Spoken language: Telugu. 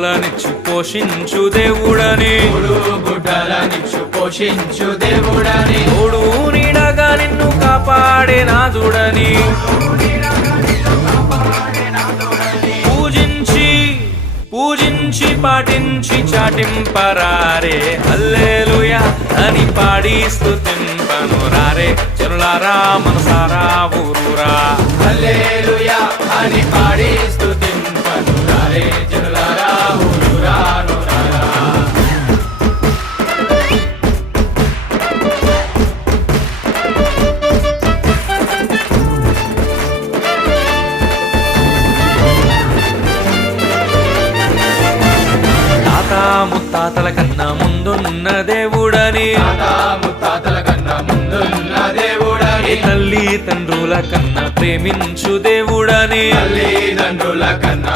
గుడ్డలనిచ్చు పోషించు దేవుడని తోడు నీడగా నిన్ను కాపాడే నాదుడని పూజించి పాటించి చాటింపరారే హల్లెలూయా అని పాడి స్తుతింపను రారే జనులారా మనసారా ఊరూరా హల్లెలూయా అని పాడి స్తుతింపను రారే జనులారా ఊరూరా నోరారా. ముత్తాతల కన్నా ముందున్న దేవుడని ముత్తాతల కన్నా ముందున్న దేవుడని తల్లి తండ్రుల కన్నా ప్రేమించు దేవుడని తల్లిదండ్రుల కన్నా